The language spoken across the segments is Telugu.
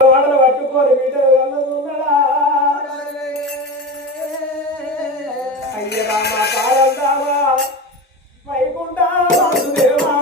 వాడలు పట్టుకోరు మీటరా అయ్య రామ కాలం రామా వైకుంఠ వాసుదేవా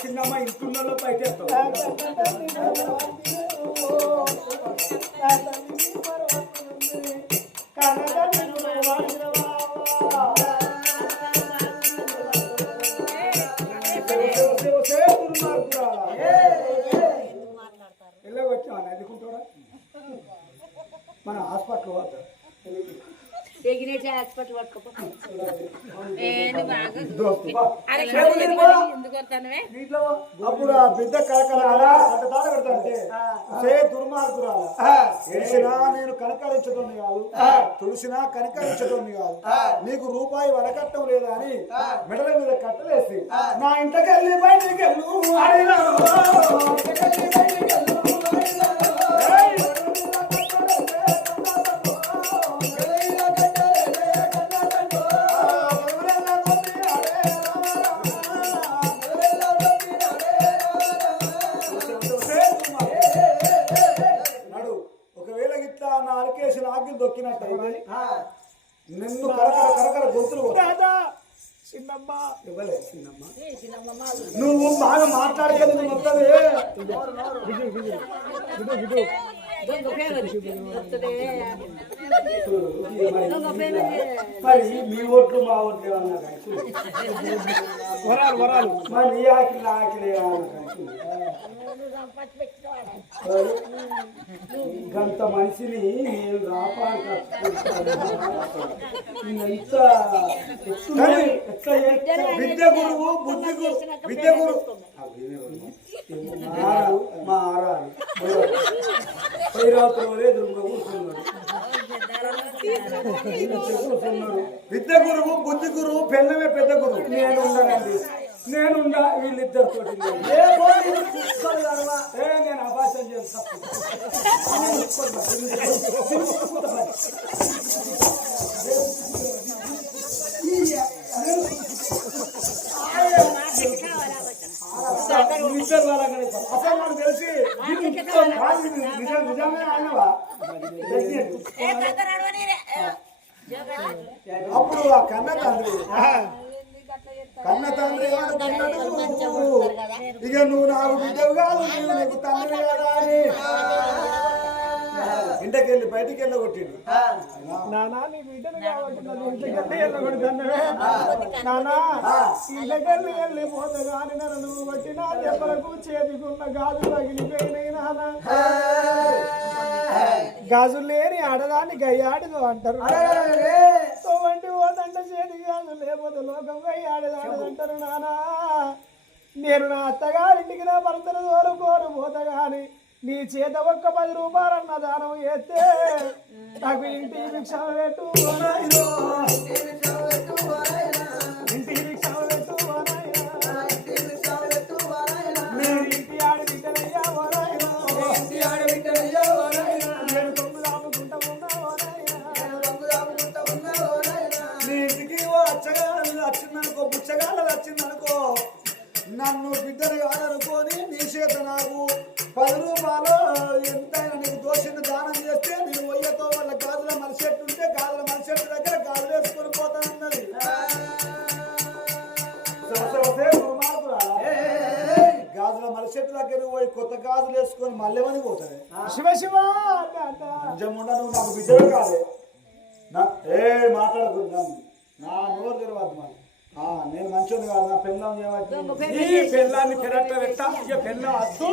చిన్నమ్మ ఇంట్లో పైకి వెళ్ళవచ్చా ఎదుకుంటాడా మన హాస్పిటల్ వద్ద అప్పుడు ఆ బిడ్డ కలకలంటే దుర్మార్గురాలా నేను కనకరించడం కాదు తులసినా కనకరించడం కాదు నీకు రూపాయి వడకట్టం లేదా అని మెడల మీద కట్టలేసి నా ఇంటికి వెళ్ళి బయటికి వెళ్ళు నిన్ను కరకర గొంతులు చిన్నమ్మ ఇవ్వలే చిన్నమ్మ నువ్వు బాగా మాట్లాడేది నువ్వు మరి మీ ఓట్లు మా ఓట్లు వరాలు వరాలు మరి నీ ఆకిలి నా ఆకిలి గంత మనిషిని నేను విద్య గురువు బుద్ధి విద్య గురువు మా ఆరాలు పైరాత్రులే దుర్గా కూర్చున్నాడు విద్య గురువు బుద్ధి గురువు పెళ్ళమే పెద్ద గురువు నేను ఉండనండి నేనుండా వీళ్ళిద్దరితో నేను అభాషణ చేస్తా అసలు నాకు తెలిసి నిజమే అన్నవా అప్పుడు ఆ కన్న తండ్రి ఇక నువ్వు నాకు బిడ్డవు కాదు నీకు తండ్రి కదా అని ఇంటికెళ్ళి బయటికి వెళ్ళగొట్టిండు. నానా నీ బిడ్డను కాబట్టి నన్ను ఇంటికెళ్ళి వెళ్ళగొడుతున్నావే నానా ఇంటికెళ్ళి వెళ్ళిపోతే కానీ నన్ను నువ్వు కొట్టినా దెబ్బలకు చేతికున్న గాజులు పగిలిపోయినాయి నానా. గాజులు లేని ఆడదాన్ని గయ్యాడదు అంటారు. వంటి పోతంట చేతి గాజులు లేకపోతే లోకం గయ్యాడదాడు అంటారు నానా. నేను నా అత్తగారింటికి నా భర్తను తోలుకోరు పోతా గాని నీ చేత ఒక్క 10 రూపాయలన్న దానం చేస్తే నాకు ఇంటి భిక్ష పెట్టు ఇంటి భిక్ష పెట్టు ఇంటి ఆడబిడ్డనయ్యా నేను కొమ్ము దాముకుంటా నీ ఇంటికి అచ్చగాళ్ళు వచ్చిందనుకో బుచ్చగాళ్ళు వచ్చిందనుకో నన్ను బిడ్డను కాదనుకొని నీ చేత నాకు 10 రూపాయలు ఎంతైనా నీకు దోషిని దానం చేస్తే నేను ఒయ్యతో వాళ్ళ గాజుల మనిషెట్టు ఉంటే గాజుల మనిషెట్టు దగ్గర గాజులు వేసుకొని పోతానన్నది. గాజుల మనిషెట్టు దగ్గర పోయి కొత్త గాజులు వేసుకొని మళ్ళీమని పోతాయి. శివ శివ నిజముండా నువ్వు నాకు బిడ్డలు కాదే మాట్లాడుకుంటున్నాను నా నోరు తెరవద్దు మరి. నేను మంచోని కాదు నా పెళ్ళం ఈ పెళ్ళాన్ని పెరట్ట పెట్ట ఇక పెళ్ళం వద్దు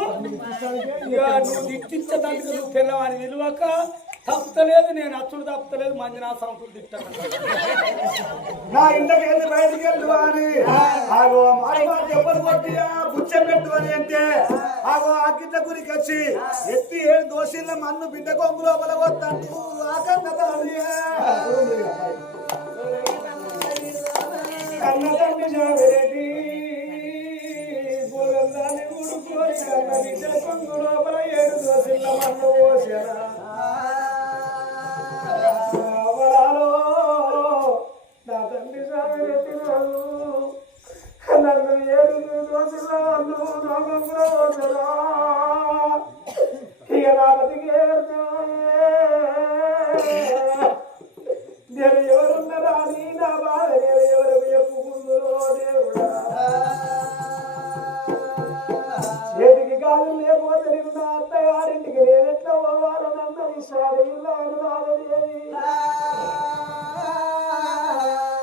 ఇక నువ్వు దిట్టించడానికి నువ్వు పెళ్ళం అని విలువక తప్పుతలేదు నేను అచ్చుడు తప్పుతలేదు మంది నా సంతులు తిట్ట నా ఇంటికి వెళ్ళి బయటికి వెళ్ళు అని చెప్పలు కొట్టి బుచ్చ పెట్టు అని అంటే ఆగో ఆ గిడ్డ గురికి వచ్చి ఎత్తి 7 దోషుల మన్ను బిడ్డ కొంగు లోపల వస్తాను ఆకన్న కన్నదండి జావేటి పూలందాన్ని ఊడుకోని కన్న బిడ్డ కొంగు లోపల 7 దోషుల మన్ను పోసిన అవరాలో నా తండ్రి జావేటి నన్ను 7 దోషుల మన్ను నా కొంగులో పోసిన ఇక నా బతికే నేను ఎవరున్నారా నీ నా బాధ నేను ఎవరు చెప్పుకుందురో దేవుడా చేతికి గాజులు లేకపోతే నేను నా అత్తగారింటికి నేను ఎట్లా పోవాలో నన్నది సారీదేవి.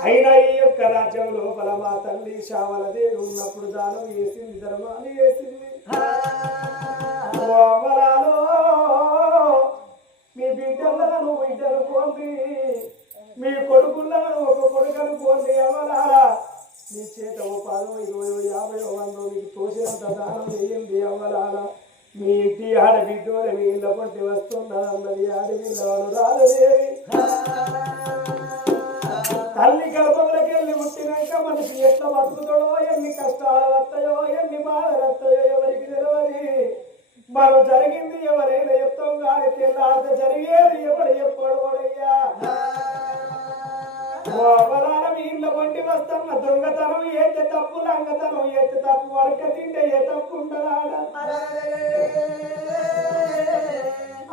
అయినా ఈ యొక్క రాజ్యం లోపల మా తల్లి శ్యామలదేవి ఉన్నప్పుడు దానం వేసింది ధర్మాన్ని వేసింది. అమరాలో మీ బిడ్డలను బిడ్డనుకోండి మీ కొడుకులను ఒక కొడుకు అనుకోండి అమరాలా మీ చేత 10, 20, 50, 100 మీకు తోసినంత దానం చేయండి అమరాలా. మీ ఇంటి ఆడబిడ్డో మీ ఇళ్ళ పొంటి వస్తున్నది ఆడబిడ్డను రాలదేవి. తల్లి గర్భంలోకి వెళ్ళి పుట్టినాక మనిషి ఎట్లా బతుకుతాడో ఎన్ని కష్టాలు వస్తాయో ఎన్ని బాధలు వస్తాయో ఎవరికి తెలియదు. మనం జరిగింది ఎవరైనా చెప్తాం కానీ తెల్లారితే జరిగేది ఎవడు చెప్పడయ్యా. మీ ఇంట్లో పండి వస్తున్న దొంగతనం ఏతే తప్పు లంగతనం ఏతే తప్పు వరక తింటే ఏ తప్పు ఉండరాడ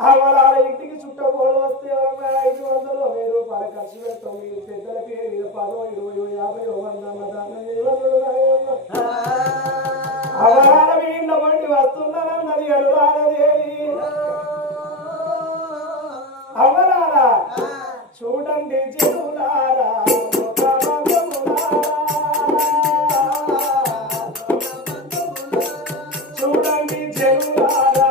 అవరాల ఇంటికి చుట్టపోడు వస్తే 500, 1000 రూపాయలు ఖర్చు పెడతాం. మీరు పెద్దల పేరు 10, 20, 50, 100 అవరాల మీ ఇంట్లో పండి వస్తున్నారన్నది అనురాధదేవి. అవరాలా చూడండి జనులారా చూడండి జనులారా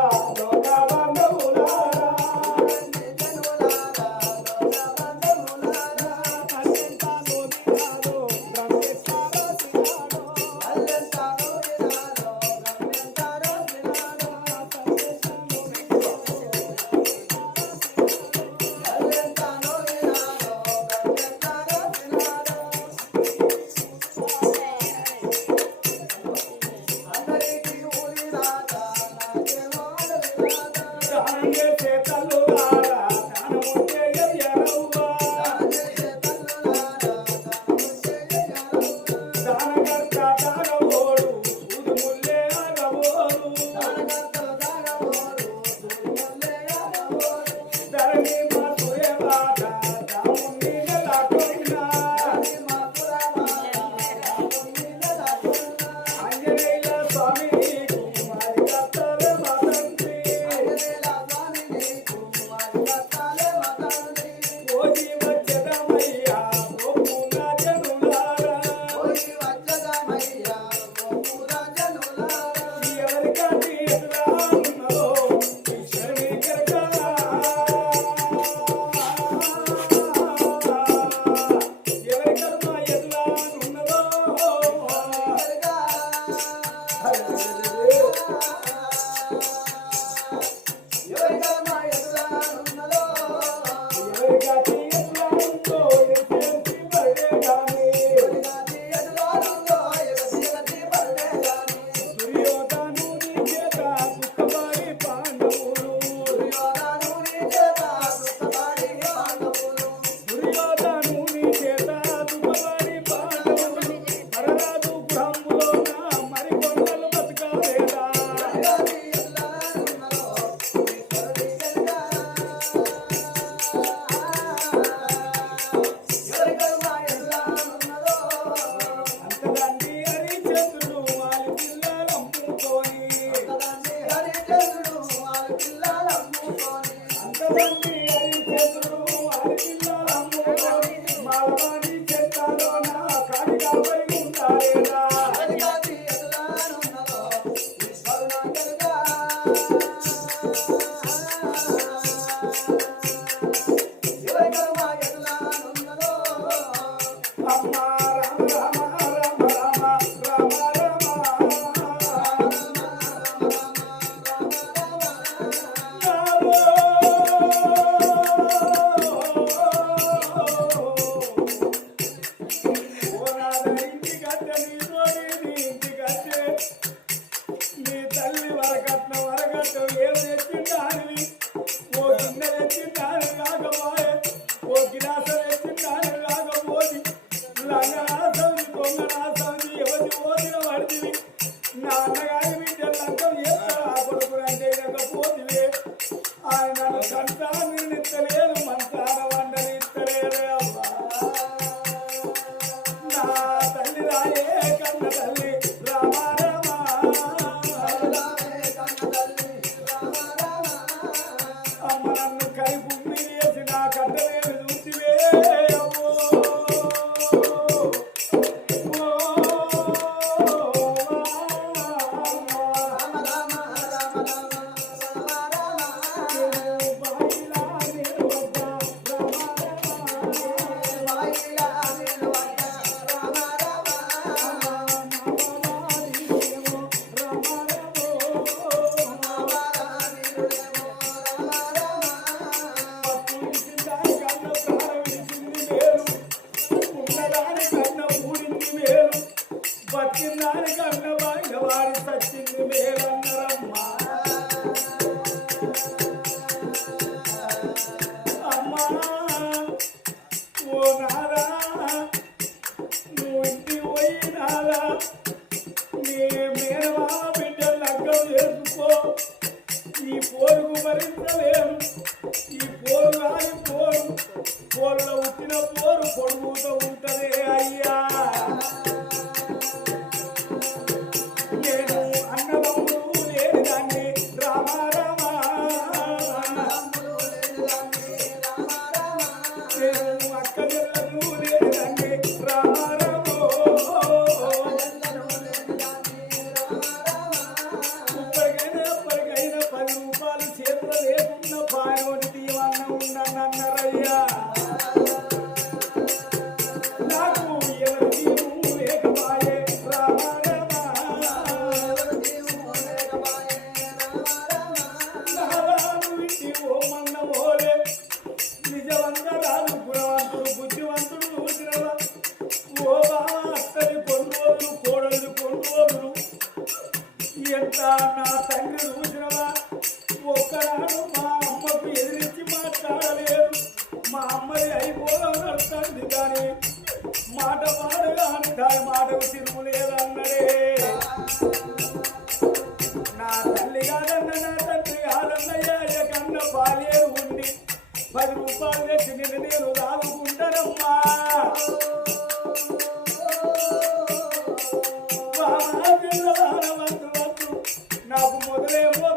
నాకు మొదలేమో